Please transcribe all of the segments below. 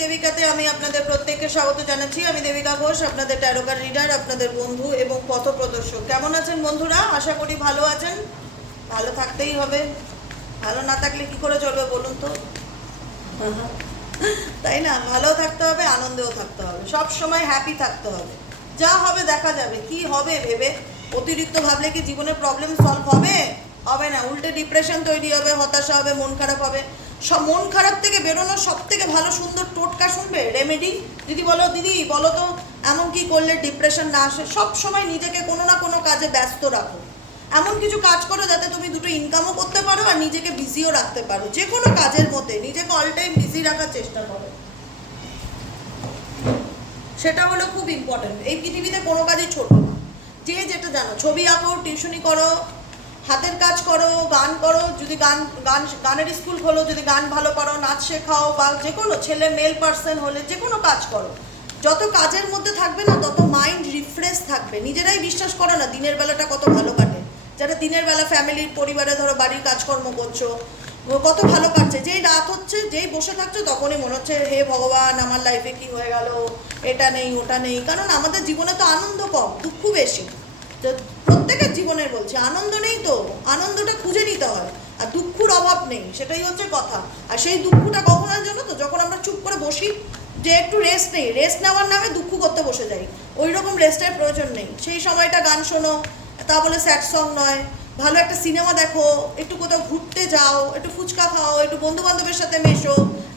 দেবিকাতে আমি আপনাদের প্রত্যেককে স্বাগত জানাচ্ছি। আমি দেবিকা ঘোষ, আপনাদের ট্যারোকার রিডার আপনাদের বন্ধু এবং পথ প্রদর্শক। কেমন আছেন বন্ধুরা? আশা করি ভালো আছেন। ভালো থাকতেই হবে। ভালো না থাকলে কি করে চলবে বলুন তো? তাই না? ভালো থাকতে হবে, আনন্দেও থাকতে হবে। সব সময় হ্যাপি থাকতে হবে। যা হবে দেখা যাবে। কি হবে ভেবে? অতিরিক্ত ভাবলে কি জীবনের প্রবলেম সলভ হবে? হবে না। উল্টে ডিপ্রেশন তৈরি হবে, হতাশা হবে, মন খারাপ হবে। সব মন খারাপ থেকে বেরোনোর সব থেকে ভালো সুন্দর টোটকা শুনবে? রেমেডি দিদি বলো দিদি বলো তো, এমন কি করলে ডিপ্রেশন না আসে? সব সময় নিজেকে কোনো না কোনো কাজে ব্যস্ত রাখো। এমন কিছু কাজ করো যাতে তুমি দুটো ইনকামও করতে পারো আর নিজেকে বিজিও রাখতে পারো। যে কোনো কাজের মধ্যে নিজেকে অল টাইম বিজি রাখার চেষ্টা করো। সেটা হলো খুব ইম্পর্টেন্ট এই পৃথিবীতে কোনো কাজই ছোট না। যে যেটা জানো, ছবি আঁকো, টিউশনি করো হাতের কাজ করো, গান করো, যদি গান গান, গানের স্কুল খোলো, যদি গান ভালো পারো, নাচ শেখাও, বা যে কোনো ছেলে মেল পার্সন হলে যে কোনো কাজ করো। যত কাজের মধ্যে থাকবে না, তত মাইন্ড রিফ্রেশ থাকবে। নিজেরাই বিশ্বাস করো না, দিনের বেলাটা কত ভালো কাটে। যারা দিনের বেলা ফ্যামিলির পরিবারে ধরো বাড়ির কাজকর্ম করছ, কত ভালো কাটছে। যেই রাত হচ্ছে, যেই বসে থাকছো, তখনই মনে হচ্ছে, হে ভগবান, আমার লাইফে কি হয়ে গেল? এটা নেই, ওটা নেই। কারণ আমাদের জীবনে তো আনন্দ কম, দুঃখ বেশি। তো প্রত্যেকের জীবনের বলছি, আনন্দ নেই তো? আনন্দটা খুঁজে নিতে হয়। আর দুঃখর অভাব নেই, সেটাই হচ্ছে কথা। আর সেই দুঃখটা কখন হয় জানো তো? যখন আমরা চুপ করে বসি, যে একটু রেস্ট নেই রেস্ট নেওয়ার নামে দুঃখ করতে বসে যাই। ওই রকম রেস্টের প্রয়োজন নেই। সেই সময়টা গান শোনো, তা বলে স্যাড সং নয়। ভালো একটা সিনেমা দেখো, একটু কোথাও ঘুরতে যাও, একটু ফুচকা খাও, একটু বন্ধু বান্ধবের সাথে মেশো,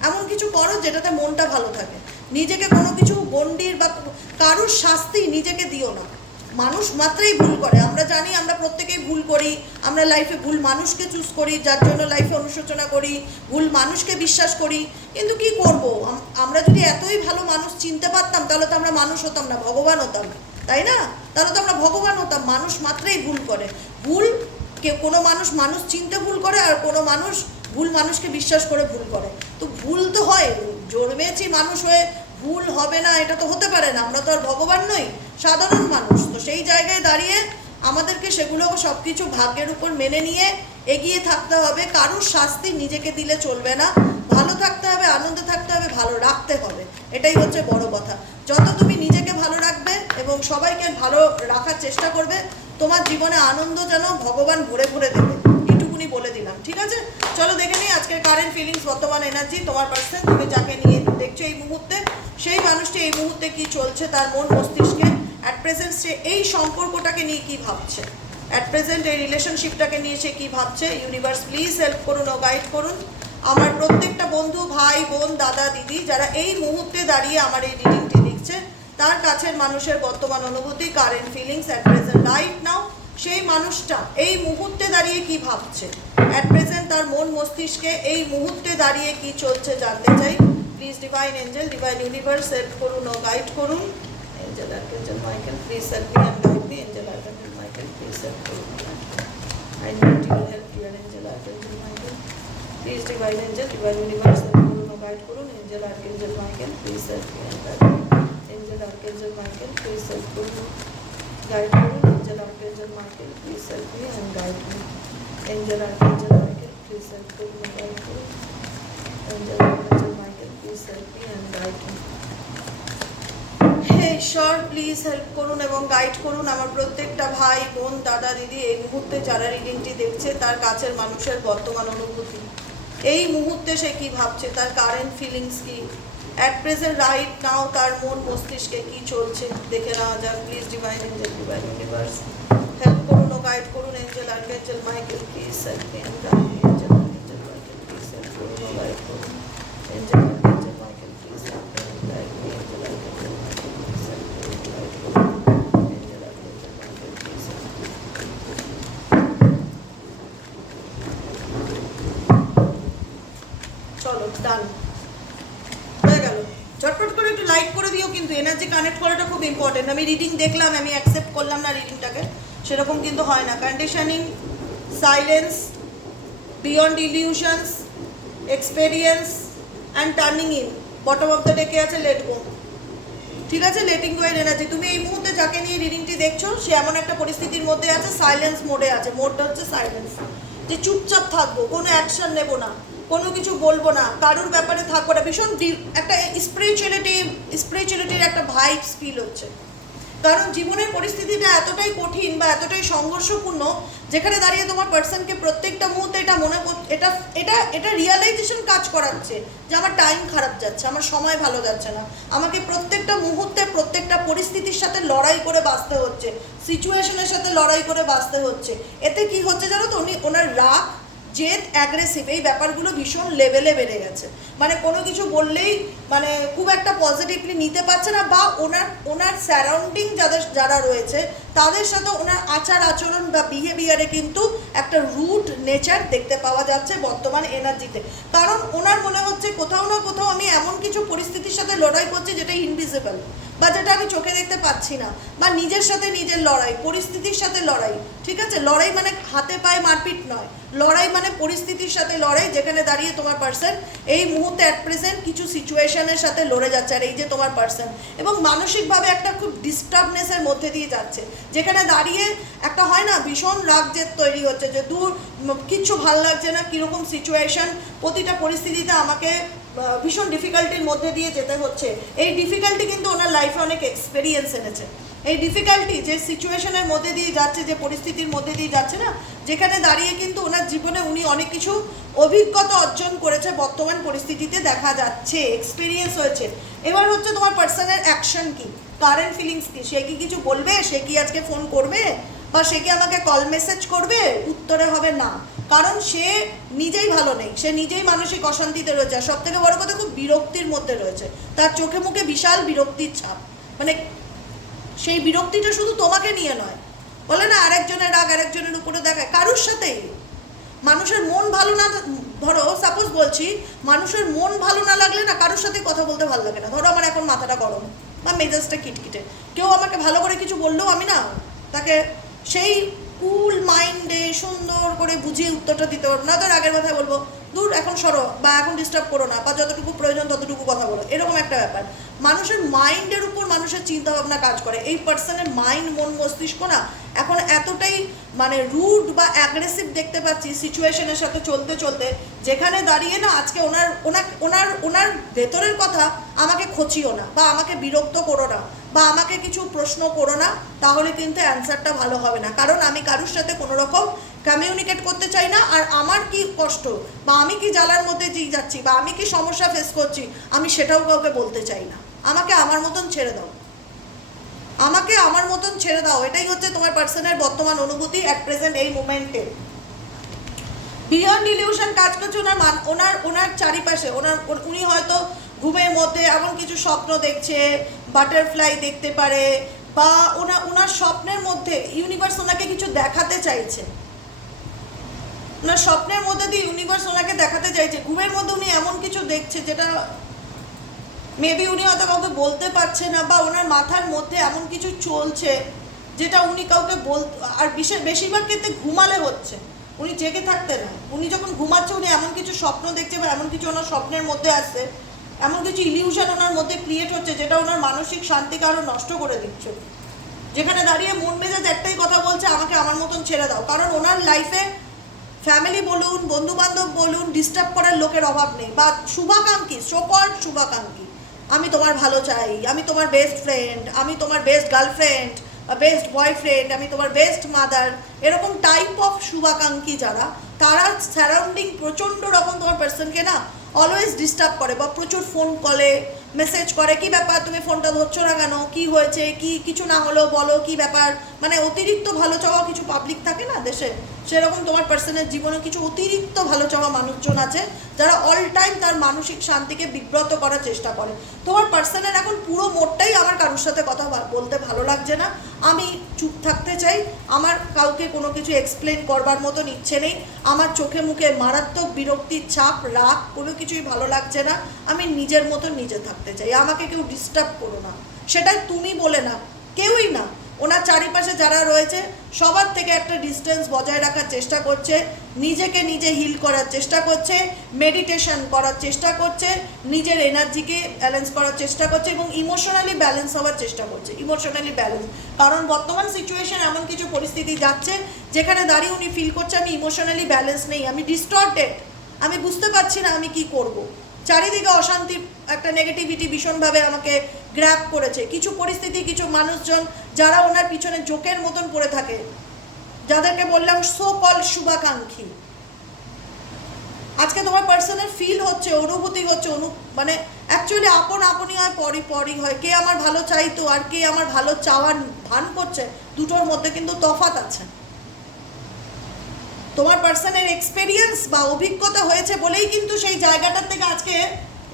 এমন কিছু করো যেটাতে মনটা ভালো থাকে। নিজেকে কোনো কিছু গণ্ডির বা কারুর শাস্তি নিজেকে দিও না। মানুষ মাত্রই ভুল করে। আমরা জানি, আমরা প্রত্যেকেই ভুল করি। আমরা লাইফে ভুল মানুষকে চুজ করি, যার জন্য লাইফে অনুশোচনা করি, ভুল মানুষকে বিশ্বাস করি। কিন্তু কি করব? আমরা যদি এতই ভালো মানুষ চিনতে পারতাম, তাহলে তো আমরা মানুষ হতাম না, ভগবান হতাম। তাই না? তাহলে তো আমরা ভগবান হতাম, মানুষ মাত্রই ভুল করে। ভুল কে, কোনো মানুষ মানুষ চিনতে ভুল করে আর কোনো মানুষ ভুল মানুষকে বিশ্বাস করে ভুল করে। তো ভুল তো হয়, জন্মেছি মানুষ হয়ে ভুল হবে না, এটা তো হতে পারে না। আমরা তো আর ভগবান নই, সাধারণ মানুষ। তো সেই জায়গায় দাঁড়িয়ে আমাদেরকে সেগুলো সব কিছু ভাগ্যের উপর মেনে নিয়ে এগিয়ে থাকতে হবে। কারুর শাস্তি নিজেকে দিলে চলবে না। ভালো থাকতে হবে, আনন্দে থাকতে হবে, ভালো রাখতে হবে। এটাই হচ্ছে বড় কথা। যত তুমি নিজেকে ভালো রাখবে এবং সবাইকে ভালো রাখার চেষ্টা করবে, তোমার জীবনে আনন্দ যেন ভগবান ভরে ভরে দেবে। বলে দিলাম, ঠিক আছে? চলো দেখে নিই আজকের কারেন্ট ফিলিংস বর্তমান এনার্জি তোমার পার্সন তুমি যাকে নিয়ে দেখছ এই মুহূর্তে। সেই মানুষটি এই মুহূর্তে কি চলছে তার মন মস্তিষ্কে? অ্যাট প্রেজেন্ট সে এই সম্পর্কটাকে নিয়ে কি ভাবছে? অ্যাট প্রেজেন্ট এই রিলেশনশিপটাকে নিয়ে সে কি ভাবছে? ইউনিভার্স প্লিজ হেল্প করুন ও গাইড করুন। আমার প্রত্যেকটা বন্ধু, ভাই, বোন, দাদা, দিদি, যারা এই মুহূর্তে দাঁড়িয়ে আমার এই রিডিংটি লিখছে, তার কাছের মানুষের বর্তমান অনুভূতি current feelings at present right now সেই মানুষটা এই মুহূর্তে দাঁড়িয়ে কি ভাবছে? অ্যাট প্রেজেন্ট তার মন মস্তিষ্কে এই মুহূর্তে দাঁড়িয়ে কি চলছে জানতে চাই। Please divine angel divine universe help করুন, ও গাইড করুন। Angel archangel Michael please help me and guide me angel archangel Michael please help করুন। I need your help dear angel archangel Michael please divine angel divine universe help করুন, ও guide করুন। Angel archangel Michael please help me and guide angel archangel Michael please help করুন guide করুন। Michael please help me and guide me angel archangel Michael please help করুন ও guide করুন angel archangel Michael please help me and guide me হে ঈশ্বর please help করুন এবং guide করুন আমার প্রত্যেকটা ভাই, বোন, দাদা, দিদি এই মুহূর্তে যারা রিডিংটি দেখছে, তার কাছের মানুষের বর্তমান অনুভূতি। এই মুহূর্তে সে কি ভাবছে? তার কারেন্ট ফিলিংস কি? অ্যাট প্রেজেন্ট রাইট নাও তার মন মস্তিষ্কে কি চলছে? দেখে নেওয়া যাক। Please divine angel divine guide করুন angel archangel Michael me and angel করুন চলো ডান হয়ে করে একটু করে দিও কিন্তু এনার্জি কানেক্ট করাটা খুব ইম্পর্টেন্ট আমি রিডিং দেখলাম আমি অ্যাকসেপ্ট করলাম না রিডিংটাকে সেরকম কিন্তু হয় না। Conditioning silence beyond illusions experience and turning in bottom of the ডেকে আছে লেট গো ঠিক আছে? লেটিং গো এর এনার্জি তুমি এই মুহূর্তে যাকে নিয়ে রিডিংটি দেখছ, সে এমন একটা পরিস্থিতির মধ্যে আছে সাইলেন্স মোডে আছে। মোডটা হচ্ছে সাইলেন্স যে চুপচাপ থাকব, কোনো অ্যাকশন নেব না, কোনো কিছু বলব না, কারোর ব্যাপারে থাকব না। ভীষণ একটা স্পিরিচুয়ালিটি স্পিরিচুয়ালিটির একটা ভাইবস ফিল হচ্ছে। কারণ জীবনের পরিস্থিতিটা এতটাই কঠিন বা এতটাই সংঘর্ষপূর্ণ, যেখানে দাঁড়িয়ে তোমার পার্সনকে প্রত্যেকটা মুহূর্তে এটা মনে এটা এটা এটা রিয়ালাইজেশন কাজ করাচ্ছে যে আমার টাইম খারাপ যাচ্ছে, আমার সময় ভালো যাচ্ছে না। আমাকে প্রত্যেকটা মুহূর্তে প্রত্যেকটা পরিস্থিতির সাথে লড়াই করে বাঁচতে হচ্ছে সিচুয়েশনের সাথে লড়াই করে বাঁচতে হচ্ছে। এতে কি হচ্ছে জানো তো, উনি, ওনার রাগ জেদ অ্যাগ্রেসিভ এই ব্যাপারগুলো ভীষণ লেভেলে বেড়ে গেছে। মানে কোনো কিছু বললেই মানে খুব একটা পজিটিভলি নিতে পারছে না বা ওনার ওনার স্যারাউন্ডিং যাদের, যারা রয়েছে তাদের সাথে ওনার আচার আচরণ বা বিহেভিয়ারে কিন্তু একটা রুট নেচার দেখতে পাওয়া যাচ্ছে বর্তমান এনার্জিতে কারণ ওনার মনে হচ্ছে কোথাও না কোথাও আমি এমন কিছু পরিস্থিতির সাথে লড়াই করছি যেটা ইনভিজিবল বা যেটা আমি চোখে দেখতে পাচ্ছি না বা নিজের সাথে নিজের লড়াই, পরিস্থিতির সাথে লড়াই, ঠিক আছে? লড়াই মানে হাতে পায়ে মারপিট নয়। লড়াই মানে পরিস্থিতির সাথে লড়াই যেখানে দাঁড়িয়ে তোমার পার্সন এই মুহূর্তে অ্যাট প্রেজেন্ট কিছু সিচুয়েশনের সাথে লড়ে যাচ্ছে আর এই যে তোমার পার্সন এবং মানসিকভাবে একটা খুব ডিস্টার্বনেসের মধ্যে দিয়ে যাচ্ছে। যেখানে দাঁড়িয়ে একটা হয় না, ভীষণ রাগ জেদ তৈরি হচ্ছে যে দূর কিচ্ছু ভালো লাগছে না, কীরকম সিচুয়েশন প্রতিটা পরিস্থিতিতে আমাকে ভীষণ ডিফিকাল্টির মধ্যে দিয়ে যেতে হচ্ছে। এই ডিফিকাল্টি কিন্তু ওনার লাইফে অনেক এক্সপেরিয়েন্স এনেছে। এই ডিফিকাল্টি যে সিচুয়েশনের মধ্যে দিয়ে যাচ্ছে, যে পরিস্থিতির মধ্যে দিয়ে যাচ্ছে না, যেখানে দাঁড়িয়ে কিন্তু ওনার জীবনে উনি অনেক কিছু অভিজ্ঞতা অর্জন করেছে, বর্তমান পরিস্থিতিতে দেখা যাচ্ছে এক্সপিরিয়েন্স হয়েছে। এবার হচ্ছে তোমার পার্সনের অ্যাকশন কি? কারেন্ট ফিলিংস কি? সে কি কিছু বলবে? সে কি আজকে ফোন করবে? বা সে কি আমাকে কল মেসেজ করবে? উত্তরে হবে না। কারণ সে নিজেই ভালো নেই, সে নিজেই মানসিক অশান্তিতে রয়েছে। আর সব থেকে বড় কথা খুব বিরক্তির মধ্যে রয়েছে। তার চোখে মুখে বিশাল বিরক্তির ছাপ। মানে সেই বিরক্তিটা শুধু তোমাকে নিয়ে নয়। বলে না, আরেকজনের রাগ আরেকজনের উপরে দেখায়। কারুর সাথেই? মানুষের মন ভালো না, ধরো সাপোজ বলছি, মানুষের মন ভালো না লাগলে না কারোর সাথে কথা বলতে ভালো লাগে না। ধরো, আমার এখন মাথাটা গরম বা মেজাজটা কিটকিটে। কেউ আমাকে ভালো করে কিছু বললেও আমি না, তাকে সেই কুল মাইন্ডে সুন্দর করে বুঝিয়ে উত্তরটা দিতে পারব। না তো আগের কথা বলব। দূর এখন সরো বা এখন ডিস্টার্ব করো না, বা যতটুকু প্রয়োজন ততটুকু কথা বলো। এরকম একটা ব্যাপার। মানুষের মাইন্ডের উপর মানুষের চিন্তা ভাবনা কাজ করে। এই পার্সনের মাইন্ড মন, মস্তিষ্ক না এখন এতটাই মানে রুড বা অ্যাগ্রেসিভ দেখতে পাচ্ছি সিচুয়েশনের সাথে চলতে চলতে, যেখানে দাঁড়িয়ে না আজকে ওনার ওনার ওনার ওনার ভেতরের কথা আমাকে খচিও না বা আমাকে বিরক্ত করো না বা আমাকে কিছু প্রশ্ন করো না, তাহলে কিন্তু অ্যান্সারটা ভালো হবে না। কারণ আমি কারোর সাথে কোনো রকম কমিউনিকেট করতে চাই না, আর আমার কি কষ্ট? বা আমি কি জ্বালার মধ্যে দিয়ে যাচ্ছি, বা আমি কি সমস্যা ফেস করছি, আমি সেটাও কাউকে বলতে চাই না। আমাকে আমার মতন ছেড়ে দাও। আমাকে আমার মতন ছেড়ে দাও। এটাই হচ্ছে তোমার পার্সনের বর্তমান অনুভূতি অ্যাট প্রেজেন্ট এই মোমেন্টে বিয়ন্ড ইলিউশন কাজ করছে ওনার মান, ওনার ওনার চারিপাশে, ওনার উনি- উনি হয়তো ঘুমের মধ্যে এমন কিছু স্বপ্ন দেখছে বাটারফ্লাই দেখতে পারে, বা ওনার ওনার স্বপ্নের মধ্যে ইউনিভার্স ওনাকে কিছু দেখাতে চাইছে। ওনার স্বপ্নের মধ্যে দিয়ে ইউনিভার্স ওনাকে দেখাতে চাইছে। ঘুমের মধ্যে উনি এমন কিছু দেখছে যেটা মেবি উনি হয়তো কাউকে বলতে পারছে না বা ওনার মাথার মধ্যে এমন কিছু চলছে যেটা উনি কাউকে বল আর বিশেষ বেশিরভাগ ক্ষেত্রে ঘুমালে হচ্ছে। উনি জেগে থাকতে না। উনি যখন ঘুমাচ্ছে, উনি এমন কিছু স্বপ্ন দেখছে বা এমন কিছু ওনার স্বপ্নের মধ্যে আসছে এমন কিছু ইলিউশন ওনার মধ্যে ক্রিয়েট হচ্ছে যেটা ওনার মানসিক শান্তিকে আরও নষ্ট করে দিচ্ছে। যেখানে দাঁড়িয়ে মন মেজাজ একটাই কথা বলছে, আমাকে আমার মতন ছেড়ে দাও। কারণ ওনার লাইফে ফ্যামিলি বলুন বন্ধু বান্ধব বলুন ডিস্টার্ব করার লোকের অভাব নেই। বা শুভাকাঙ্ক্ষী সকল শুভাকাঙ্ক্ষী। আমি তোমার ভালো চাই, আমি তোমার বেস্ট ফ্রেন্ড আমি তোমার বেস্ট গার্লফ্রেন্ড বেস্ট বয়ফ্রেন্ড আমি তোমার বেস্ট মাদার এরকম টাইপ অফ শুভাকাঙ্ক্ষী যারা, তারা সারাউন্ডিং প্রচণ্ড রকম তোমার পার্সনকে না অলওয়েজ ডিস্টার্ব করে বা প্রচুর ফোন কলে মেসেজ করে, কি ব্যাপার? তুমি ফোনটা ধরছো না কেন? কি হয়েছে? কি, কিছু না হলো বলো, কি ব্যাপার? মানে অতিরিক্ত ভালো চাওয়া কিছু পাবলিক থাকে না দেশে? সেরকম তোমার পার্সনের জীবনে কিছু অতিরিক্ত ভালো চাওয়া মানুষজন আছে যারা অল টাইম তার মানসিক শান্তিকে বিব্রত করার চেষ্টা করে। তোমার পার্সনের এখন পুরো মোডটাই আমার কারোর সাথে কথা বলতে ভালো লাগছে না। আমি চুপ থাকতে চাই। আমার কাউকে কোনো কিছু এক্সপ্লেন করবার মতন ইচ্ছে নেই। আমার চোখে মুখে মারাত্মক বিরক্তির ছাপ, রাগ, কোনো কিছুই ভালো লাগছে না। আমি নিজের মতন নিজে থাকতে চাই। আমাকে কেউ ডিস্টার্ব করো না। সেটা তুমি বলে না কেউই না। ওনার চারিপাশে যারা রয়েছে, সবার থেকে একটা ডিস্টেন্স বজায় রাখার চেষ্টা করছে, নিজেকে নিজে হিল করার চেষ্টা করছে মেডিটেশন করার চেষ্টা করছে, নিজের এনার্জিকে ব্যালেন্স করার চেষ্টা করছে এবং ইমোশনালি ব্যালেন্স হওয়ার চেষ্টা করছে। ইমোশনালি ব্যালেন্স কারণ বর্তমান সিচুয়েশন এমন কিছু পরিস্থিতি যাচ্ছে, যেখানে দাঁড়িয়ে উনি ফিল করছে, আমি ইমোশনালি ব্যালেন্স নেই, আমি ডিস্টর্টেড আমি বুঝতে পারছি না আমি কি করব। চারিদিকে অশান্তির একটা নেগেটিভিটি ভীষণভাবে আমাকে গ্র্যাপ করেছে। কিছু পরিস্থিতি, কিছু মানুষজন যারা ওনার পিছনে জোকের মতন পড়ে থাকে, যাদেরকে বললাম সো কল শুভাকাঙ্ক্ষী। আজকে তোমার পার্সোনাল ফিল হচ্ছে, অনুভূতি হচ্ছে, অনু মানে অ্যাকচুয়ালি আপন আপনই হয়, পরই পরই হয়। কে আমার ভালো চাইতো আর কে আমার ভালো চাওয়ার ভান করছে, দুটোর মধ্যে কিন্তু তফাৎ আছে। তোমার পার্সনের এক্সপেরিয়েন্স বা অভিজ্ঞতা হয়েছে বলেই কিন্তু সেই জায়গাটার থেকে আজকে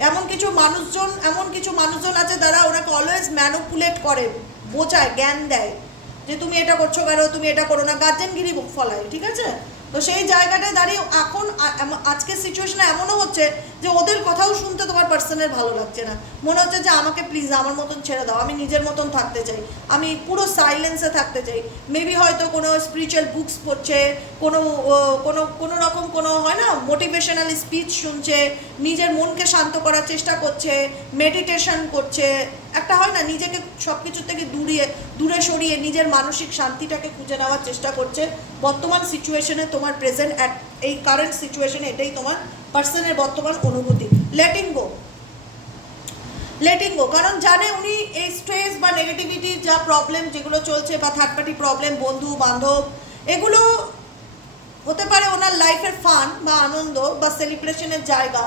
এমন কিছু মানুষজন, এমন কিছু মানুষজন আছে যারা ওনাকে অলওয়েজ ম্যানুপুলেট করে, বোঝায়, জ্ঞান দেয় যে তুমি এটা করছ কেন, তুমি এটা করো না, গার্জেনগিরি ফলায়, ঠিক আছে? তো সেই জায়গাটায় দাঁড়িয়ে এখন আজকের সিচুয়েশনে এমনও হচ্ছে যে ওদের কথাও শুনতে তোমার পার্সনের ভালো লাগছে না। মনে হচ্ছে যে আমাকে প্লিজ আমার মতন ছেড়ে দাও, আমি নিজের মতন থাকতে চাই। আমি পুরো সাইলেন্সে থাকতে চাই। মেবি হয়তো কোনো স্পিরিচুয়াল বুকস পড়ছে, কোনো কোনো কোনো রকম কোনো হয় না মোটিভেশনাল স্পিচ শুনছে, নিজের মনকে শান্ত করার চেষ্টা করছে মেডিটেশন করছে, একটা হয় না, নিজেকে সব কিছুর থেকে দূরিয়ে দূরে সরিয়ে নিজের মানসিক শান্তিটাকে খুঁজে নেওয়ার চেষ্টা করছে। বর্তমান সিচুয়েশনে তোমার প্রেজেন্ট অ্যাট এই কারেন্ট সিচুয়েশনে এটাই তোমার পার্সনের বর্তমান অনুভূতি। লেটিং গো লেটিং গো কারণ জানে উনি এই স্ট্রেস বা নেগেটিভিটি যা প্রবলেম যেগুলো চলছে বা থার্ড পার্টি প্রবলেম বন্ধু, বান্ধব, এগুলো হতে পারে ওনার লাইফের ফান বা আনন্দ বা সেলিব্রেশনের জায়গা।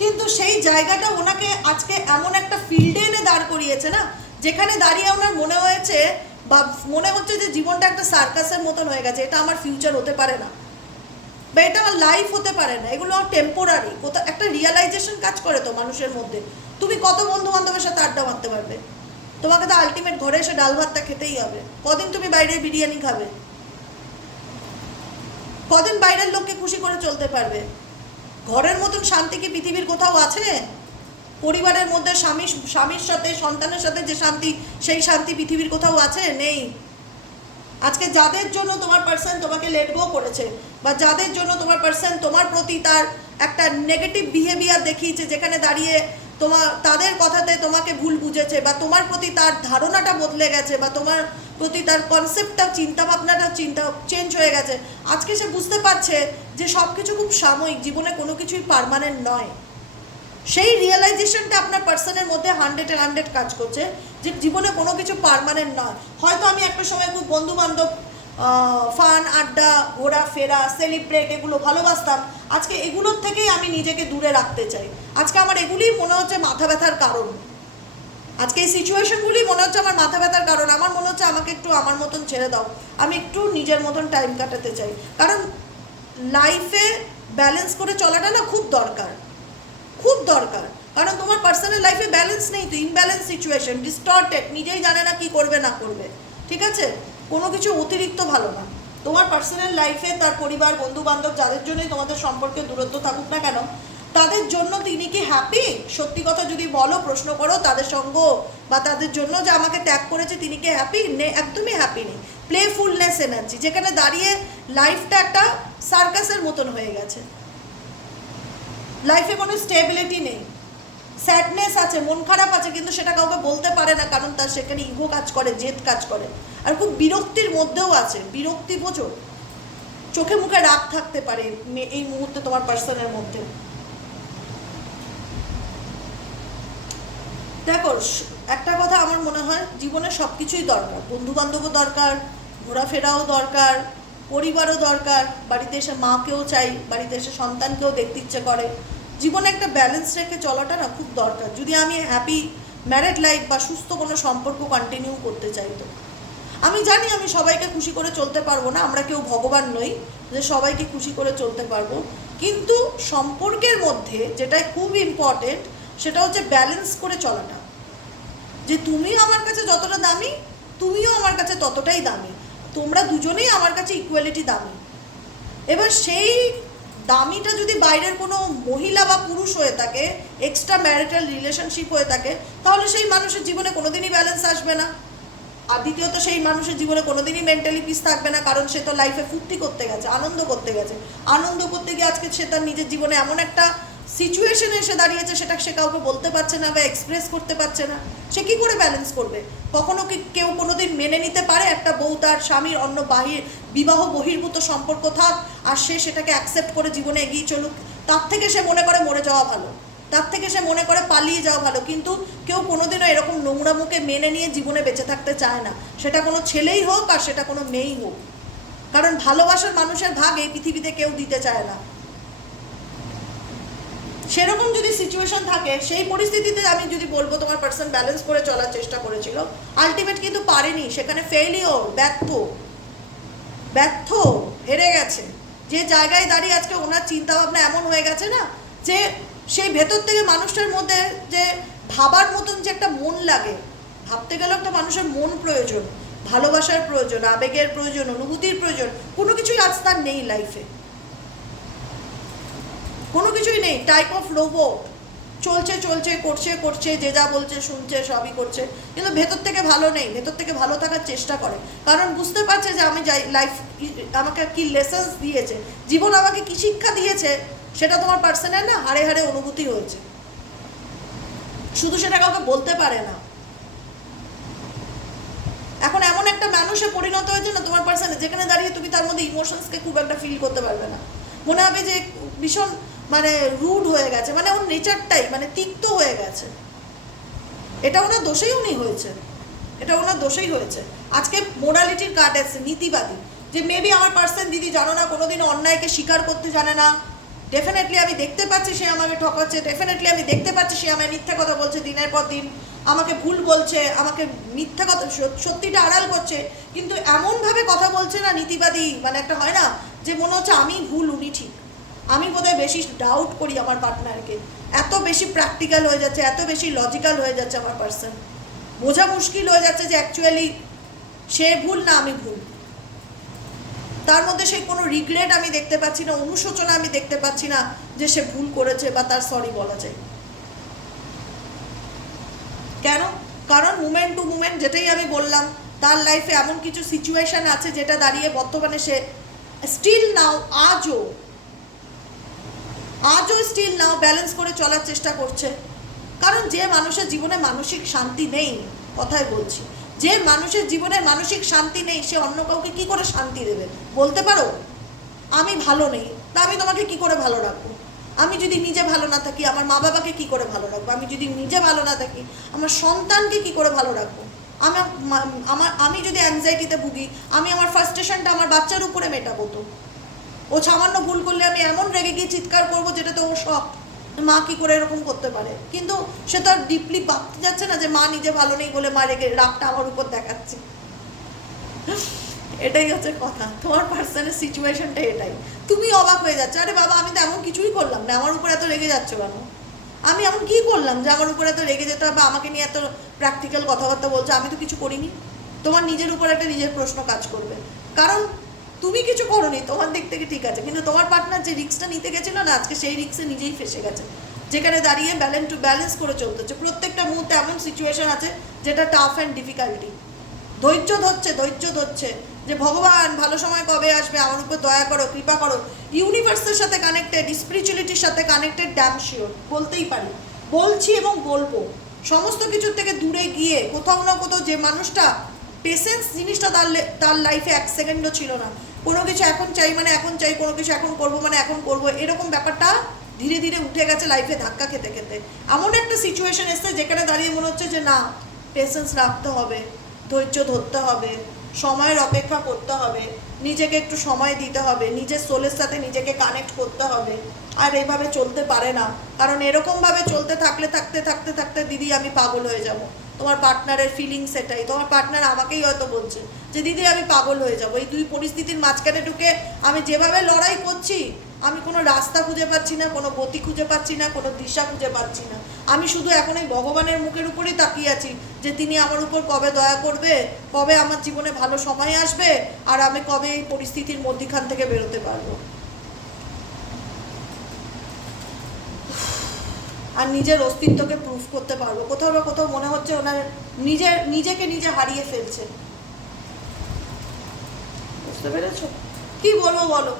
কিন্তু সেই জায়গাটা ওনাকে আজকে এমন একটা ফিল্ডে এনে দাঁড় করিয়েছে না যেখানে দাঁড়িয়ে ওনার মনে হয়েছে বা মনে হচ্ছে যে জীবনটা একটা সার্কাসের মতন হয়ে গেছে, এটা আমার ফিউচার হতে পারে না। বা এটা আমার লাইফ হতে পারে না, এগুলো টেম্পোরারি কোথাও একটা রিয়েলাইজেশন কাজ করে তো মানুষের মধ্যে। তুমি কত বন্ধু বান্ধবের সাথে আড্ডা মারতে পারবে? তোমাকে তো আলটিমেট ঘরে এসে ডাল ভাতটা খেতেই হবে। কদিন তুমি বাইরে বিরিয়ানি খাবে? কদিন বাইরের লোককে খুশি করে চলতে পারবে? ঘরের মতন শান্তি কি পৃথিবীর কোথাও আছে? পরিবারের মধ্যে স্বামী, স্বামীর সাথে, সন্তানের সাথে যে শান্তি, সেই শান্তি পৃথিবীর কোথাও আছে? নেই। আজকে যাদের জন্য তোমার পার্সন তোমাকে লেট গো করেছে বা যাদের জন্য তোমার পার্সন তোমার প্রতি তার একটা নেগেটিভ বিহেভিয়ার দেখিয়েছে, যেখানে দাঁড়িয়ে তোমার তাদের কথাতে তোমাকে ভুল বুঝেছে বা তোমার প্রতি তার ধারণাটা বদলে গেছে বা তোমার প্রতি তার কনসেপ্টটা চিন্তা ভাবনাটা চিন্তা চেঞ্জ হয়ে গেছে, আজকে সে বুঝতে পারছে যে সব কিছু খুব সাময়িক, জীবনে কোনো কিছুই পারমানেন্ট নয়। সেই রিয়েলাইজেশনটা আপনার পার্সনের মধ্যে হান্ড্রেডে হান্ড্রেড কাজ করছে, যে জীবনে কোনো কিছু পার্মানেন্ট নয়। হয়তো আমি একটা সময় খুব বন্ধু বান্ধব ফান আড্ডা, ঘোরাফেরা সেলিব্রেট এগুলো ভালোবাসতাম। আজকে এগুলোর থেকেই আমি নিজেকে দূরে রাখতে চাই। আজকে আমার এগুলিই মনে হচ্ছে মাথা ব্যথার কারণ। আজকে এই সিচুয়েশনগুলি মনে হচ্ছে আমার মাথা ব্যথার কারণ। আমার মনে হচ্ছে আমাকে একটু আমার মতন ছেড়ে দাও। আমি একটু নিজের মতন টাইম কাটাতে চাই। কারণ লাইফে ব্যালেন্স করে চলাটা না খুব দরকার। খুব দরকার। কারণ তোমার পার্সোনাল লাইফে ব্যালেন্স নেই তো ইমব্যালেন্স সিচুয়েশন ডিস্টর্টেড নিজেই জানে না কি করবে, না করবে। ঠিক আছে? কোনো কিছু অতিরিক্ত ভালো না। তোমার পার্সোনাল লাইফে তার পরিবার বন্ধু বান্ধব যাদের জন্যই তোমাদের সম্পর্কে দূরত্ব থাকুক না কেন, তাদের জন্য তিনি কি হ্যাপি সত্যি কথা যদি বলো, প্রশ্ন করো, তাদের সঙ্গ বা তাদের জন্য যে আমাকে ত্যাগ করেছে, তিনি কি হ্যাপি নে, একদমই হ্যাপি নেই। প্লেফুলনেস এনার্জি যেখানে দাঁড়িয়ে লাইফটা একটা সার্কাসের মতন হয়ে গেছে। লাইফে কোনো স্টেবিলিটি নেই। স্যাডনেস আছে, মন খারাপ আছে, কিন্তু সেটা কাউকে বলতে পারে না, কারণ তার সেখানে ইগো কাজ করে, জেদ কাজ করে। আর খুব বিরক্তির মধ্যেও আছে, বিরক্তি বোঝো। চোখে মুখে রাগ থাকতে পারে এই মুহূর্তে তোমার পার্সনের মধ্যে। দেখো, একটা কথা আমার মনে হয়, জীবনে সব কিছুই দরকার। বন্ধু বান্ধবও দরকার, ঘোরাফেরাও দরকার, পরিবারও দরকার। বাড়িতে এসে মাকেও চাই, বাড়িতে এসে সন্তানকেও দেখতে ইচ্ছে করে। জীবনে একটা ব্যালেন্স রেখে চলাটা না খুব দরকার। যদি আমি হ্যাপি ম্যারেড লাইফ বা সুস্থ কোনো সম্পর্ক কন্টিনিউ করতে চাই তো। আমি জানি আমি সবাইকে খুশি করে চলতে পারব না, আমরা কেউ ভগবান নই যে সবাইকে খুশি করে চলতে পারব। কিন্তু সম্পর্কের মধ্যে যেটা খুব ইম্পর্টেন্ট সেটা হচ্ছে ব্যালেন্স করে চলাটা। যে তুমি আমার কাছে যতটা দামি, তুমিও আমার কাছে ততটাই দামি। তোমরা দুজনেই আমার কাছে ইকুয়ালিটি দামি। এবার সেই দামিটা যদি বাইরের কোনো মহিলা বা পুরুষ হয়ে থাকে এক্সট্রা ম্যারিটাল রিলেশনশিপ হয়ে থাকে, তাহলে সেই মানুষের জীবনে কোনোদিনই ব্যালেন্স আসবে না। আর দ্বিতীয়ত, সেই মানুষের জীবনে কোনোদিনই মেন্টালি পিস থাকবে না, কারণ সে তো লাইফে ফুর্তি করতে গেছে, আনন্দ করতে গেছে। আনন্দ করতে গিয়ে আজকে সে তার নিজের জীবনে এমন একটা সিচুয়েশনে এসে দাঁড়িয়েছে, সেটা সে কাউকে বলতে পারছে না বা এক্সপ্রেস করতে পারছে না। সে কি করে ব্যালেন্স করবে? কখনো কি কেউ কোনোদিন মেনে নিতে পারে? একটা বউ তার স্বামীর অন্য বাহির বিবাহ বহির্ভূত সম্পর্ক থাক আর সে সেটাকে অ্যাকসেপ্ট করে জীবনে এগিয়ে চলুক। তার থেকে সে মনে করে মরে যাওয়া ভালো। তার থেকে সে মনে করে পালিয়ে যাওয়া ভালো। কিন্তু কেউ কোনোদিনও এরকম নোংরা মুখে মেনে নিয়ে জীবনে বেঁচে থাকতে চায় না। সেটা কোনো ছেলেই হোক আর সেটা কোনো মেয়েই হোক। কারণ ভালোবাসার মানুষের ভাগ এই পৃথিবীতে কেউ দিতে চায় না। সেরকম যদি সিচুয়েশন থাকে, সেই পরিস্থিতিতে আমি যদি বলব তোমার পার্সন ব্যালেন্স করে চলার চেষ্টা করেছিল আলটিমেট কিন্তু পারেনি। সেখানে ফেলিওর ব্যর্থ। ব্যর্থ, হেরে গেছে। যে জায়গায় দাঁড়িয়ে আজকে ওনার চিন্তা ভাবনা এমন হয়ে গেছে না, যে সেই ভেতর থেকে মানুষটার মধ্যে যে ভাবার মতন যে একটা মন লাগে, ভাবতে গেলেও একটা মানুষের মন প্রয়োজন, ভালোবাসার প্রয়োজন, আবেগের প্রয়োজন, অনুভূতির প্রয়োজন, কোনো কিছুই আজ তার নেই লাইফে কোনো কিছুই নেই টাইপ অফ রোবট চলছে চলছে, করছে করছে, যে যা বলছে, শুনছে, সবই করছে। কিন্তু ভেতর থেকে ভালো নেই, ভেতর থেকে ভালো থাকার চেষ্টা করে। কারণ বুঝতে পারছে যে আমি যাই লাইফ আমাকে কি লেসন্স দিয়েছে? জীবন আমাকে কি শিক্ষা দিয়েছে? সেটা তোমার পার্সনের না, হাড়ে হাড়ে অনুভূতি হয়েছে। শুধু সেটা কাউকে বলতে পারে না। এখন এমন একটা মানুষে পরিণত হয়েছে না, তোমার পার্সনে যেখানে দাঁড়িয়ে তুমি তার মধ্যে ইমোশনসকে খুব একটা ফিল করতে পারবে না। মনে হবে যে ভীষণ মানে রুড হয়ে গেছে মানে ওর নেচারটাই মানে তিক্ত হয়ে গেছে। এটা ওনার দোষেই উনি হয়েছে এটা ওনার দোষেই হয়েছে। আজকে মোরালিটির কার্ড এসছে, নীতিবাদী। যে মেবি আমার পার্সন দিদি জানো না কোনোদিনও অন্যায়কে স্বীকার করতে জানে না। ডেফিনেটলি আমি দেখতে পাচ্ছি সে আমাকে ঠকাচ্ছে ডেফিনেটলি আমি দেখতে পাচ্ছি সে আমায় মিথ্যা কথা বলছে দিনের পর দিন। আমাকে ভুল বলছে, আমাকে মিথ্যা কথা সত্যিটা আড়াল করছে। কিন্তু এমনভাবে কথা বলছে না নীতিবাদী মানে একটা হয় না, যে মনে হচ্ছে আমি ভুল, উনি ঠিক। আমি বোধহয় বেশি ডাউট করি আমার পার্টনারকে এত বেশি প্র্যাকটিক্যাল হয়ে যাচ্ছে, এত বেশি লজিক্যাল হয়ে যাচ্ছে আমার পার্সন বোঝা মুশকিল হয়ে যাচ্ছে যে অ্যাকচুয়ালি সে ভুল না আমি ভুল। তার মধ্যে সেই কোনো রিগ্রেট আমি দেখতে পাচ্ছি না, অনুশোচনা আমি দেখতে পাচ্ছি না যে সে ভুল করেছে বা তার সরি বলা যায়। কেন? কারণ মুমেন্ট টু মুমেন্ট যেটাই আমি বললাম, তার লাইফে এমন কিছু সিচুয়েশন আছে যেটা দাঁড়িয়ে বর্তমানে সে স্টিল নাও আজও আজও স্টিল নাও ব্যালেন্স করে চলার চেষ্টা করছে। কারণ যে মানুষের জীবনে মানসিক শান্তি নেই, কথাই বলছি, যে মানুষের জীবনে মানসিক শান্তি নেই, সে অন্য কাউকে কি করে শান্তি দেবে? বলতে পারো? আমি ভালো নেই, তা আমি তোমাকে কি করে ভালো রাখব? আমি যদি নিজে ভালো না থাকি, আমার মা বাবাকে কি করে ভালো রাখব? আমি যদি নিজে ভালো না থাকি, আমার সন্তানকে কি করে ভালো রাখব? আমার আমার, আমি যদি অ্যাংজাইটিতে ভুগি, আমি আমার ফার্স্টেশনটা আমার বাচ্চার উপরে মেটাবো তো? ও সামান্য ভুল করলে আমি এমন রেগে গিয়ে চিৎকার করব যেটা তো ও শখ। মা কি করে এরকম করতে পারে? কিন্তু সে তো আর ডিপলি ভাবতে যাচ্ছে না যে মা নিজে ভালো নেই বলে মা রেগে রাগটা আমার উপর দেখাচ্ছে। এটাই হচ্ছে কথা। তোমার পার্সনের সিচুয়েশনটা এটাই। তুমি অবাক হয়ে যাচ্ছ। আরে বাবা, আমি তো এমন কিছুই করলাম না। আমার উপর এত রেগে যাচ্ছ কেন? আমি এমন কি করলাম যে আমার উপর এত রেগে যেতে? হবে আমাকে নিয়ে এত প্র্যাকটিক্যাল কথাবার্তা বলছো? আমি তো কিছু করিনি। তোমার নিজের উপর একটা নিজের প্রশ্ন কাজ করবে। কারণ তুমি কিছু করোনি, তোমার দিক থেকে ঠিক আছে। কিন্তু তোমার পার্টনার যে রিক্সটা নিতে গেছিল না, আজকে সেই রিক্সে নিজেই ফেসে গেছে। যেখানে দাঁড়িয়ে ব্যালেন্স টু ব্যালেন্স করে চলতে হচ্ছে। প্রত্যেকটা মুহূর্তে এমন সিচুয়েশন আছে, যেটা টাফ অ্যান্ড ডিফিকাল্টি ধৈর্য ধরছে ধৈর্য ধরছে। যে ভগবান, ভালো সময় কবে আসবে? আমার উপর দয়া করো, কৃপা করো। ইউনিভার্সের সাথে কানেক্টেড স্পিরিচুয়ালিটির সাথে কানেক্টেড ড্যাম শিওর বলতেই পারি। বলছি এবং বলব। সমস্ত কিছুর থেকে দূরে গিয়ে কোথাও না কোথাও যে মানুষটা পেশেন্স জিনিসটা তার তার লাইফে এক সেকেন্ডও ছিল না। কোনো কিছু এখন চাই মানে এখন চাই, কোনো কিছু এখন করব মানে এখন করব, এরকম ব্যাপারটা ধীরে ধীরে উঠে গেছে লাইফে ধাক্কা খেতে খেতে। এমন একটা সিচুয়েশন এসছে যেখানে দাঁড়িয়ে মনে হচ্ছে যে না পেশেন্স রাখতে হবে, ধৈর্য ধরতে হবে, সময়ের অপেক্ষা করতে হবে, নিজেকে একটু সময় দিতে হবে, নিজের সোলের সাথে নিজেকে কানেক্ট করতে হবে। আর এইভাবে চলতে পারে না। কারণ এরকমভাবে চলতে থাকলে, থাকতে থাকতে থাকতে দিদি আমি পাগল হয়ে যাব। তোমার পার্টনারের ফিলিংস এটাই। তোমার পার্টনার আমাকেই হয়তো বলছে যে, দিদি, আমি পাগল হয়ে যাব। এই দুই পরিস্থিতির মাঝখানে ঢুকে আমি যেভাবে লড়াই করছি, আমি কোনো রাস্তা খুঁজে পাচ্ছি না, কোনো গতি খুঁজে পাচ্ছি না, কোনো দিশা খুঁজে পাচ্ছি না। আমি শুধু এখন এই ভগবানের মুখের উপরেই তাকিয়ে আছি যে, তিনি আমার উপর কবে দয়া করবে, কবে আমার জীবনে ভালো সময় আসবে, আর আমি কবে এই পরিস্থিতির মধ্যিখান থেকে বেরোতে পারব? আর নিজের অস্তিত্বকে প্রুফ করতে পারব। কোথাও না কোথাও মনে হচ্ছে ওনার নিজের নিজেকে নিজে হারিয়ে ফেলছে। বুঝতে পেরেছ? কি বলব বলো?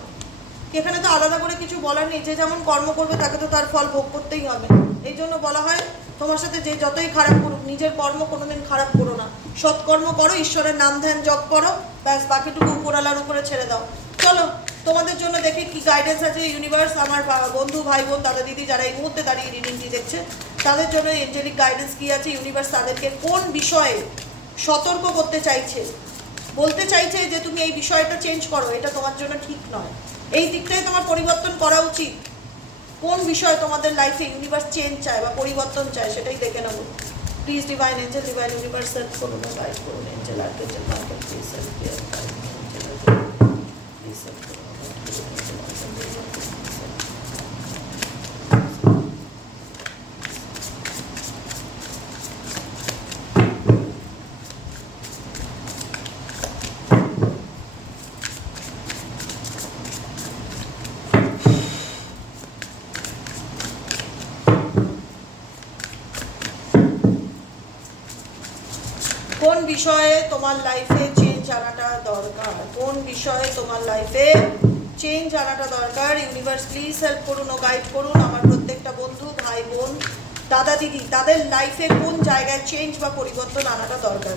এখানে তো আলাদা করে কিছু বলার নেই। যে যেমন কর্ম করবে তাকে তো তার ফল ভোগ করতেই হবে। এই জন্য বলা হয় তোমার সাথে যে যতই খারাপ করুক নিজের কর্ম কোনোদিন খারাপ করো না। সৎকর্ম করো ঈশ্বরের নাম ধ্যান জপ করো। ব্যাস বাকিটুকু উপরালার উপরে ছেড়ে দাও। চলো। তোমাদের জন্য দেখি কি গাইডেন্স আছে ইউনিভার্স আমার বন্ধু ভাই বোন দাদা দিদি যারা এই মুহূর্তে দাঁড়িয়ে রিডিংটি দেখছে, তাদের জন্য এঞ্জেলিক গাইডেন্স কি আছে? ইউনিভার্স তাদেরকে কোন বিষয়ে সতর্ক করতে চাইছে? বলতে চাইছে যে তুমি এই বিষয়টা চেঞ্জ করো, এটা তোমার জন্য ঠিক নয়। এই দিকটাই তোমার পরিবর্তন করা উচিত। কোন বিষয় তোমাদের লাইফে ইউনিভার্স চেঞ্জ চায় বা পরিবর্তন চায়, সেটাই দেখে নেব please divine angel divine universe help করুন গাইড করুন এঞ্জেল আর্কেঞ্জেল প্লিজ প্লিজ কোন বিষয়ে তোমার লাইফে চেঞ্জ আনাটা দরকার? কোন বিষয়ে তোমার লাইফে চেঞ্জ আনাটা দরকার? ইউনিভার্স প্লিজ হেল্প করুন ও গাইড করুন। আমার প্রত্যেকটা বন্ধু, ভাই, বোন, দাদা, দিদি, তাদের লাইফে কোন জায়গায় চেঞ্জ বা পরিবর্তন আনাটা দরকার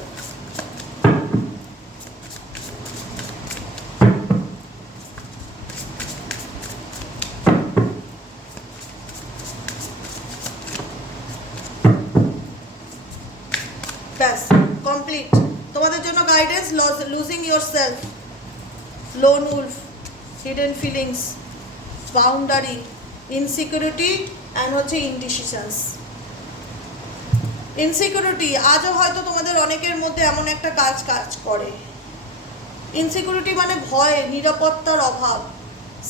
ব্যাস কমপ্লিট তোমাদের জন্য guidance losing your self lone wolf hidden feelings boundary insecurity and হচ্ছে ইনডিসিশনস ইনসিকিউরিটি আজও হয়তো তোমাদের অনেকের মধ্যে এমন একটা কাজ কাজ করে। ইনসিকিউরিটি মানে ভয়, নিরাপত্তার অভাব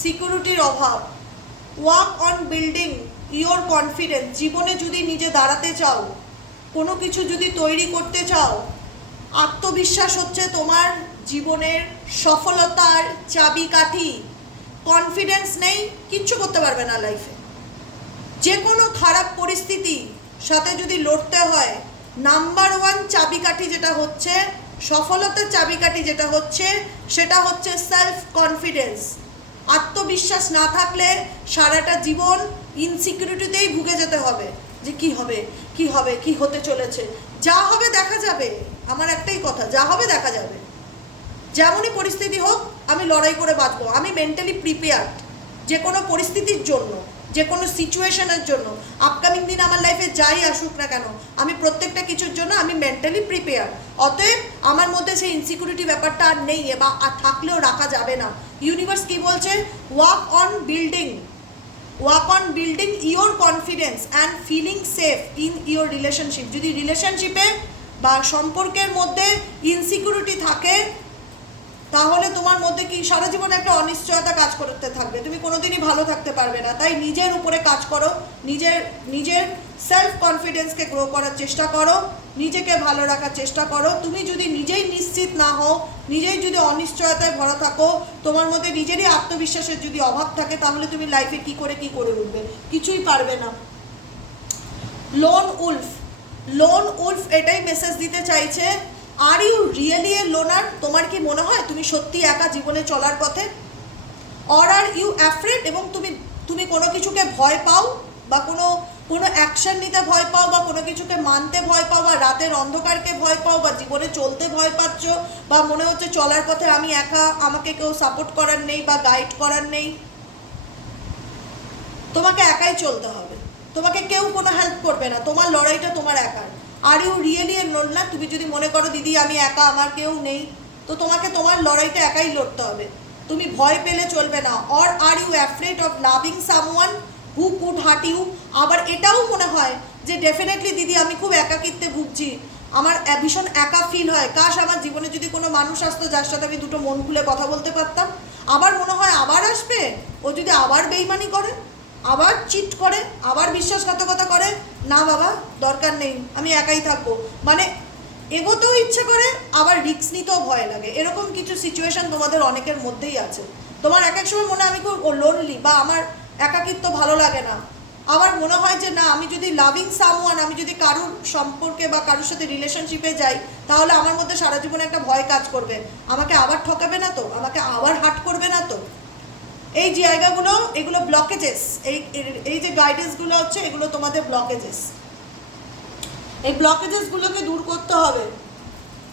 সিকিউরিটির অভাব। Work on building your confidence জীবনে যদি নিজে দাঁড়াতে চাও, কোনো কিছু যদি তৈরি করতে চাও, আত্মবিশ্বাস হচ্ছে তোমার জীবনের সফলতার চাবিকাঠি। কনফিডেন্স নেই, কিচ্ছু করতে পারবে না লাইফে যে কোনো খারাপ পরিস্থিতি সাথে যদি লড়তে হয় নাম্বার ওয়ান চাবিকাঠি যেটা হচ্ছে, সফলতার চাবিকাঠি যেটা হচ্ছে, সেটা হচ্ছে সেলফ কনফিডেন্স আত্মবিশ্বাস না থাকলে সারাটা জীবন ইনসিকিউরিটিতেই ভুগে যেতে হবে, যে কি হবে কি হবে, কি হতে চলেছে। যা হবে দেখা যাবে, আমার একটাই কথা, যা হবে দেখা যাবে। যেমনই পরিস্থিতি হোক, আমি লড়াই করে বাঁচবো। আমি মেন্টালি প্রিপেয়ার্ড যে কোনো পরিস্থিতির জন্য, যে কোনো সিচুয়েশনের জন্য। আপকামিং দিন আমার লাইফে যাই আসুক না কেন, আমি প্রত্যেকটা কিছুর জন্য আমি মেন্টালি প্রিপেয়ার অতএব আমার মধ্যে সেই ইনসিকিউরিটি ব্যাপারটা আর নেই বা আর থাকলেও রাখা যাবে না। ইউনিভার্স কি বলছে? Work on building walk on building your confidence and feeling safe in your relationship যদি রিলেশনশিপে বা সম্পর্কের মধ্যে ইনসিকিউরিটি থাকে তাহলে তোমার মধ্যে কি সারা জীবন একটা অনিশ্চয়তা কাজ করতে থাকবে? তুমি কোনোদিনই ভালো থাকতে পারবে না। তাই নিজের উপরে কাজ করো, নিজের নিজের সেলফ কনফিডেন্সকে গ্রো করার চেষ্টা করো, নিজেকে ভালো রাখার চেষ্টা করো। তুমি যদি নিজেই নিশ্চিত না হও, নিজেই যদি অনিশ্চয়তায় ভরা থাকো, তোমার মধ্যে নিজেরই আত্মবিশ্বাসের যদি অভাব থাকে, তাহলে তুমি লাইফে কি করে কি করে উঠবে কিছুই পারবে না। লোন উলফ লোন উলফ এটাই মেসেজ দিতে চাইছে আর ইউ রিয়েলি এ লোনার তোমার কি মনে হয় তুমি সত্যি একা জীবনে চলার পথে? অর আর ইউ অ্যাফ্রেড এবং তুমি তুমি কোনো কিছুকে ভয় পাও? বা কোনো কোনো অ্যাকশন নিতে ভয় পাও? বা কোনো কিছুকে মানতে ভয় পাও? বা রাতের অন্ধকারকে ভয় পাও? বা জীবনে চলতে ভয় পাচ্ছ? বা মনে হচ্ছে চলার পথে আমি একা, আমাকে কেউ সাপোর্ট করার নেই বা গাইড করার নেই? তোমাকে একাই চলতে হবে। তোমাকে কেউ কোনো হেল্প করবে না। তোমার লড়াইটা তোমার একার। আর ইউ রিয়েলি লোন না? তুমি যদি মনে করো, দিদি, আমি একা, আমার কেউ নেই, তো তোমাকে তোমার লড়াইটা একাই লড়তে হবে। তুমি ভয় পেলে চলবে না। Or are you afraid of loving someone who could hurt you আবার এটাও মনে হয় যে ডেফিনেটলি দিদি, আমি খুব একাকিত্বে ভুগছি। আমার ভীষণ একা ফিল হয়। কাশ, আমার জীবনে যদি কোনো মানুষ আসতো যার সাথে আমি দুটো মন খুলে কথা বলতে পারতাম? আবার মনে হয় আবার আসবে? ও যদি আবার বেইমানি করে? আবার চিট করে, আবার বিশ্বাসঘাতকতা করে, না বাবা, দরকার নেই, আমি একাই থাকব। মানে এগোতেও ইচ্ছে করে, আবার রিস্ক নিতেও ভয় লাগে। এরকম কিছু সিচুয়েশন তোমাদের অনেকের মধ্যেই আছে। তোমার এক এক সময় মনে আমি খুব লোনলি বা আমার একাকিত্ব ভালো লাগে না। আমার মনে হয় যে না, আমি যদি লাভিং সামওয়ান আমি যদি কারুর সম্পর্কে বা কারোর সাথে রিলেশনশিপে যাই, তাহলে আমার মধ্যে সারা জীবনে একটা ভয় কাজ করবে। আমাকে আবার ঠকাবে না তো? আমাকে আবার হার্ট করবে না তো? এই জায়গাগুলো, এগুলো ব্লকেজেস এই এই যে গাইডেন্সগুলো হচ্ছে, এগুলো তোমাদের ব্লকেজেস এই ব্লকেজেসগুলোকে দূর করতে হবে।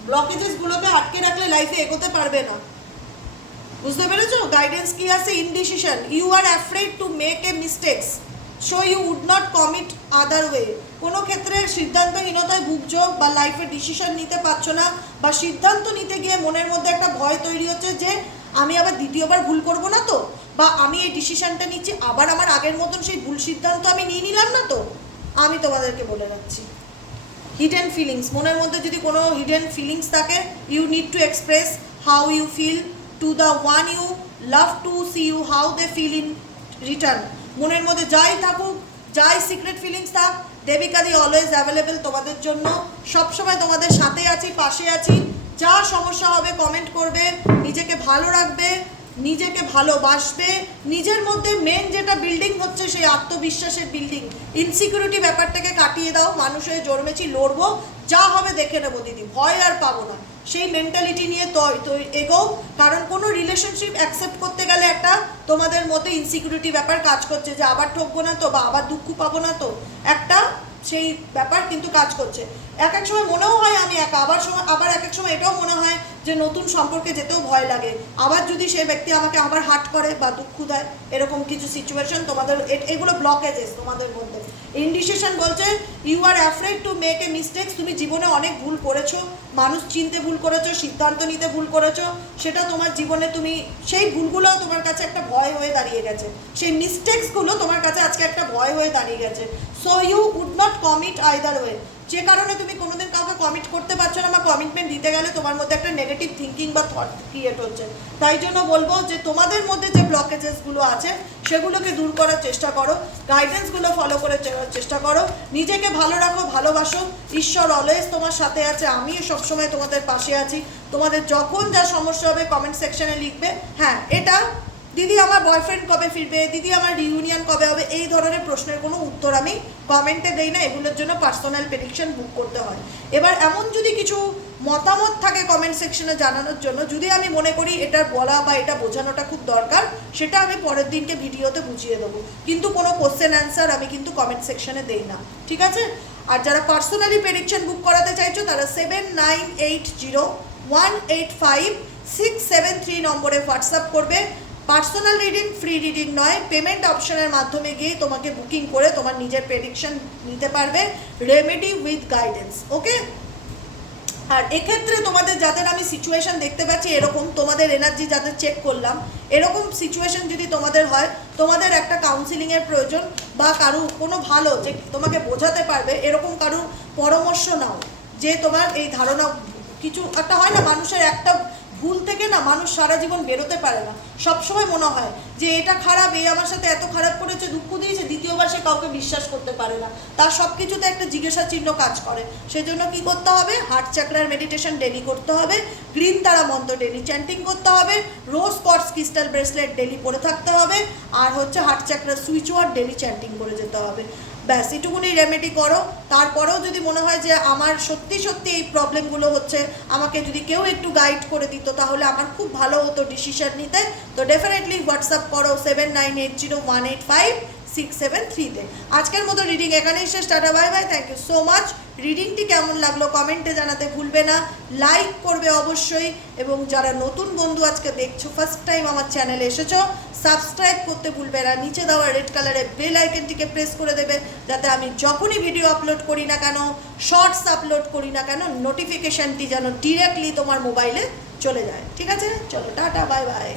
ব্লকেজেসগুলোকে আটকে রাখলে লাইফে এগোতে পারবে না। বুঝতে পেরেছ? গাইডেন্স কি আছে? Indecision you are afraid to make a mistakes so you would not commit other way কোনো ক্ষেত্রে সিদ্ধান্তহীনতায় ভুগছো বা লাইফে ডিসিশন নিতে পারছ না, বা সিদ্ধান্ত নিতে গিয়ে মনের মধ্যে একটা ভয় তৈরি হচ্ছে যে আমি আবার দ্বিতীয়বার ভুল করব না তো? বা আমি এই ডিসিশনটা নিচ্ছি, আবার আমার আগের মতন সেই ভুল সিদ্ধান্ত আমি নিয়ে নিলাম না তো? আমি তোমাদেরকে বলে রাখছি। হিডেন ফিলিংস মনের মধ্যে যদি কোনো হিডেন ফিলিংস থাকে you need to express how you feel to the one you love to see you how they feel in return মনের মধ্যে যাই থাকুক, যাই সিক্রেট ফিলিংস থাক দেবিকাদি অলওয়েজ অ্যাভেলেবেল তোমাদের জন্য। সবসময় তোমাদের সাথে আছি, পাশে আছি। যা সমস্যা হবে কমেন্ট করবে, নিজেকে ভালো রাখবে, নিজেকে ভালোবাসবে, নিজের মধ্যে মেন যেটা বিল্ডিং হচ্ছে সেই আত্মবিশ্বাসের বিল্ডিং ইনসিকিউরিটি ব্যাপারটাকে কাটিয়ে দাও, মানুষ হয়ে জন্মেছি, লড়বো, যা হবে দেখে নেব দিদি, ভয় আর পাবো না। সেই মেন্টালিটি নিয়ে এগোও কারণ কোনো রিলেশনশিপ অ্যাকসেপ্ট করতে গেলে একটা তোমাদের মধ্যে ইনসিকিউরিটি ব্যাপার কাজ করছে, যে আবার ঠকবো না তো বা আবার দুঃখ পাবো না তো। একটা সেই ব্যাপার কিন্তু কাজ করছে। এক এক সময় মনেও হয় আমি একা, আবার সময় আবার এক এক সময় এটাও মনে হয় যে নতুন সম্পর্কে যেতেও ভয় লাগে। আবার যদি সেই ব্যক্তি আমাকে আবার হার্ট করে বা দুঃখ দেয়, এরকম কিছু সিচুয়েশন তোমাদের এগুলো ব্লকেজেস তোমাদের মধ্যে। ইনডিসিশন বলছে you are afraid to make a mistakes তুমি জীবনে অনেক ভুল করেছ, মানুষ চিনতে ভুল করেছ, সিদ্ধান্ত নিতে ভুল করেছ, সেটা তোমার জীবনে তুমি সেই ভুলগুলো তোমার কাছে একটা ভয় হয়ে দাঁড়িয়ে গেছে। সেই মিস্টেক্সগুলো তোমার কাছে আজকে একটা ভয় হয়ে দাঁড়িয়ে গেছে। So you would not commit either way যে কারণে তুমি কোনোদিন কাউকে কমিট করতে পারছ না বা কমিটমেন্ট দিতে গেলে তোমার মধ্যে একটা নেগেটিভ থিঙ্কিং বা থট ক্রিয়েট হচ্ছে। তাই জন্য বলব যে তোমাদের মধ্যে যে ব্লকেজেসগুলো আছে, সেগুলোকে দূর করার চেষ্টা করো গাইডেন্সগুলো ফলো করে চেষ্টা করো। নিজেকে ভালো রাখো, ভালোবাসো। ঈশ্বর অলওয়েজ তোমার সাথে আছে আমি সবসময় তোমাদের পাশে আছি। তোমাদের যখন যা সমস্যা হবে কমেন্ট সেকশনে লিখবে। হ্যাঁ এটা দিদি, আমার বয়ফ্রেন্ড কবে ফিরবে? দিদি, আমার রিউনিয়ন কবে হবে? এই ধরনের প্রশ্নের কোনো উত্তর আমি কমেন্টে দেই না। এগুলোর জন্য পার্সোনাল প্রেডিকশন বুক করতে হয়। এবার এমন যদি কিছু মতামত থাকে কমেন্ট সেকশনে জানানোর জন্য, যদি আমি মনে করি এটা বলা বা এটা বোঝানোটা খুব দরকার, সেটা আমি পরের দিনকে ভিডিওতে বুঝিয়ে দেবো। কিন্তু কোনো কোশ্চেন অ্যান্সার আমি কিন্তু কমেন্ট সেকশনে দেই না। ঠিক আছে? আর যারা পার্সোনালি প্রেডিকশন বুক করাতে চাইছো, তারা seven nine eight zero one eight five six seven three নম্বরে হোয়াটসঅ্যাপ করবে। পার্সোনাল রিডিং ফ্রি রিডিং নয়। পেমেন্ট অপশনের মাধ্যমে গিয়ে তোমাকে বুকিং করে তোমার নিজের প্রেডিকশন নিতে পারবে। রেমেডি উইথ গাইডেন্স ওকে আর এক্ষেত্রে তোমাদের যাদের আমি সিচুয়েশন দেখতে পাচ্ছি, এরকম তোমাদের এনার্জি যাদের চেক করলাম, এরকম সিচুয়েশন যদি তোমাদের হয়, তোমাদের একটা কাউন্সিলিংয়ের প্রয়োজন বা কারু কোনো ভালো যে তোমাকে বোঝাতে পারবে, এরকম কারু পরামর্শ নাও। যে তোমার এই ধারণা, কিছু একটা হয় না, মানুষের একটা ভুল থেকে না মানুষ সারা জীবন বেরোতে পারে না। সবসময় মনে হয় যে এটা খারাপ এই আমার সাথে এত খারাপ করেছে, দুঃখ দিয়েছে, দ্বিতীয়বার সে কাউকে বিশ্বাস করতে পারে না। তার সব কিছুতে একটা জিজ্ঞাসা চিহ্ন কাজ করে। সেজন্য কি করতে হবে? হার্ট চাকরার মেডিটেশন ডেলি করতে হবে গ্রিন তারা মন্ত্র ডেলি চ্যান্টিং করতে হবে rose quartz crystal bracelet daily পরে থাকতে হবে, আর হচ্ছে হার্ট চাকরার সুইচ ওয়ার্ড ডেলি চ্যান্টিং করে যেতে হবে। ব্যাস, এটুকুনি রেমেডি করো। তারপরেও যদি মনে হয় যে আমার সত্যি সত্যি এই প্রবলেমগুলো হচ্ছে, আমাকে যদি কেউ একটু গাইড করে দিত, তাহলে আমার খুব ভালো হতো ডিসিশন নিতে। তো ডেফিনেটলি হোয়াটসঅ্যাপ করো seven nine eight zero one eight five six seven থ্রিতে আজকের মতো রিডিং এখানেই শেষ। Tata bye bye thank you so much রিডিংটি কেমন লাগল কমেন্টে জানাতে ভুলবে না। লাইক করবে অবশ্যই। এবং যারা নতুন বন্ধু আজকে দেখছ ফার্স্ট টাইম আমার চ্যানেলে এসেছ সাবস্ক্রাইব করতে ভুলবে না। নিচে দেওয়া রেড কালারের বেল আইকনটিকে প্রেস করে দেবে, যাতে আমি যখনই ভিডিও আপলোড করি না কেন শর্টস আপলোড করি না কেন নোটিফিকেশানটি যেন ডিরেক্টলি তোমার মোবাইলে চলে যায়। ঠিক আছে? চলো, টাটা বাই বাই